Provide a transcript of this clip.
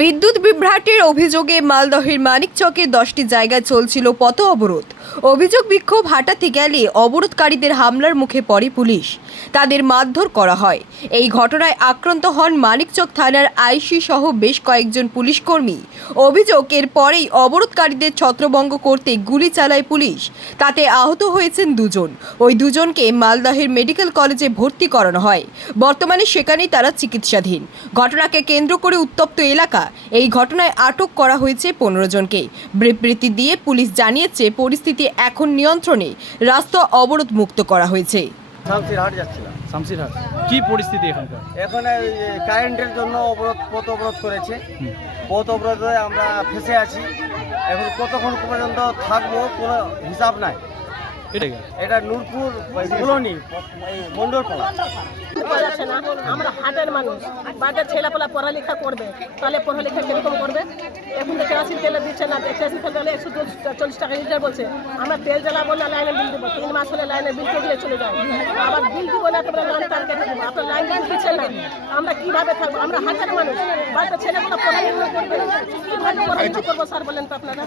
বিদ্যুৎ বিভ্রাটের অভিযোগে মালদহের মানিকচকে 10টি জায়গায় চলছিল পথ অবরোধ। অভিযোগ বিক্ষোভ হাঁটাতে গেলে অবরোধকারীদের হামলার মুখে পড়ে পুলিশ, তাদের মারধর করা হয়। এই ঘটনায় আক্রান্ত হন মানিকচক থানার আইসি সহ বেশ কয়েকজন পুলিশ কর্মী। অভিযোগ এর পরেই অবরোধকারীদের ছত্রভঙ্গ করতে গুলি চালায় পুলিশ, তাতে আহত হয়েছেন দুজন। ওই দুজনকে মালদহের মেডিকেল কলেজে ভর্তি করানো হয়। বর্তমানে সেখানেই তারা চিকিৎসাধীন। ঘটনাকে কেন্দ্র করে উত্তপ্ত এলাকা। এই ঘটনায় আটক করা হয়েছে 15 জনকে। বিবৃতি দিয়ে পুলিশ জানিয়েছে পরিস্থিতি এখন নিয়ন্ত্রণে, রাস্তা অবরোধ মুক্ত করা হয়েছে। শামসিরহাট যাচ্ছিলাম। শামসিরহাট কি পরিস্থিতি এখানকার? এখানে কারেন্টের জন্য পথ অবরোধ করেছে। পথ অবরোধে আমরা ফেসে আছি। এখন কতক্ষণ পর্যন্ত থাকবো কোনো হিসাব নাই। এটা নূরপুর কলোনি মন্ডলপাড়া। আমরা হাটের মানুষ, বাজার ছেলেপেলা পড়ালেখা করবে, তাহলে পড়ালেখা কিরকম করবে? এখন তো কেরাসিন তেলে দিচ্ছে না, কেরাসিন তেল দিলে 140 টাকা লিটার বলছে। আমরা তেল জ্বালাবো না, লাইনের বিল দেবো। 3 মাস হলে লাইনের বিল কেটে চলে যায়। আবার বিল দিব না, তোমরা লাইন তার কেটে দেবো। আপনার লাইন বিল দিচ্ছে না, আমরা কিভাবে থাকবো? আমরা হাটের মানুষ, বাজার ছেলেপেলা পড়ালেখা করবে, কিভাবে পড়ালেখা করবো স্যার বলেন তো আপনারা?